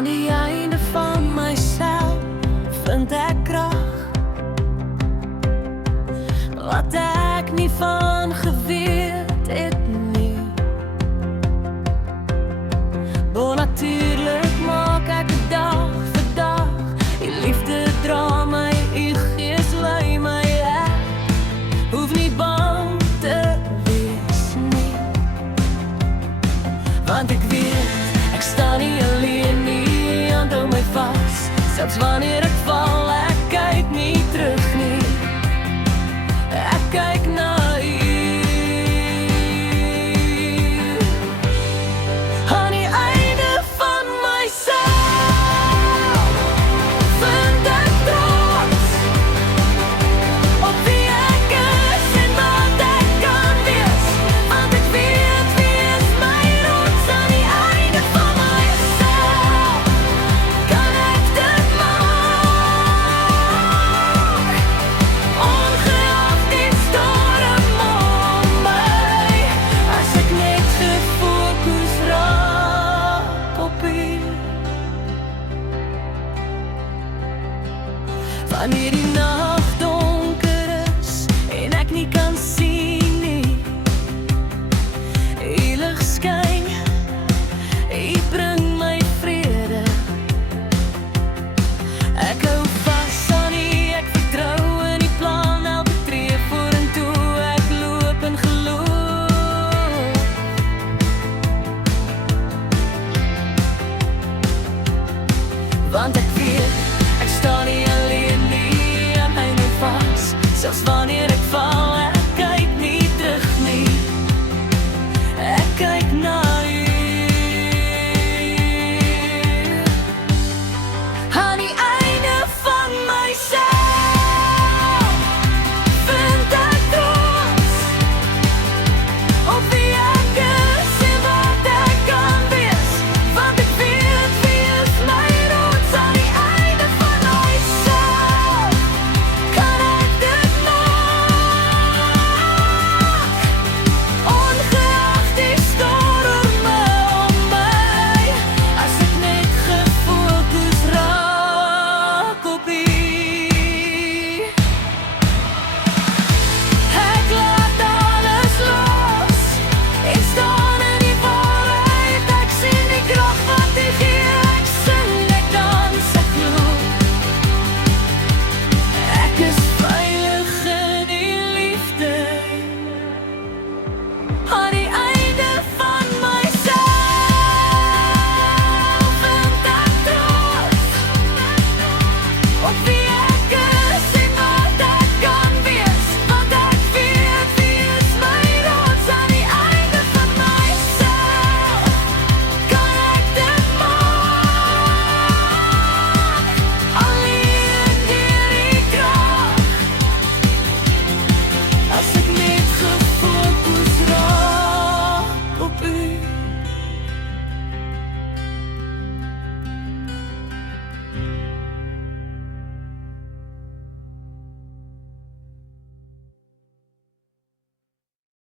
Aan die einde van myself vind ek krag wat ek nie van geweet het nie. Bonatuurlik maak ek dag vir dag, die liefde dra my, die gees lei my. Ek hoef nie bang te wees nie, want ek weet, ek sta nie alleen nie. Hou my vas, selfs wanneer ek val, ek kyk nie terug nie. Ek kyk na U. Aan die einde van myself vind ek trots op wie ek is en wat ek kan wees, want ek weet wie is my rots. Aan die einde van myself kan ek dit maak, ongeag die storm om my, as ek net gefokus raak op U. Wanneer die nag donker is en ek nie kan sien nie, U lig skyn, U bring my vrede. Ek hou vas aan U, ek vertrou in die plan, elke tree vorentoe, ek loop in geloof. Want ek weet, ek sta nie alleen nie, aan my vas, selfs wanneer ek val.